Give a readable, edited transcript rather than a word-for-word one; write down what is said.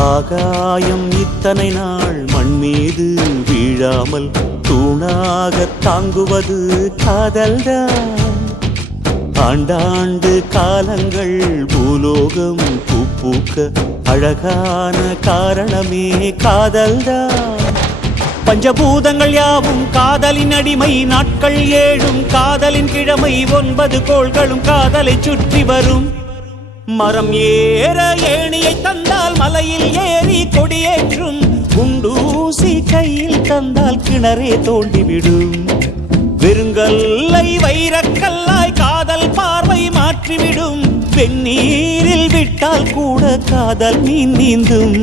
ஆகாயம் இத்தனை நாள் மண் மீது வீழாமல் தூணாக தாங்குவது காதல்தான். ஆண்டாண்டு காலங்கள் பூலோகம் பூக்க அழகான காரணமே காதல்தான். பஞ்சபூதங்கள் யாவும் காதலின் அடிமை, நாட்கள் 7 காதலின் கிழமை, 9 கோள்களும் காதலை சுற்றி வரும். மரம் ஏற ஏணியை தந்தால் மலையில் ஏறி கொடியேற்றும், குண்டூசி கையில் தந்தால் கிணறே தோண்டிவிடும். வெறுங்கல்லை வைரக்கல்லாய் காதல் பார்வை மாற்றிவிடும், வெந்நீரில் விட்டால் கூட காதல் மீன் நீந்தும்.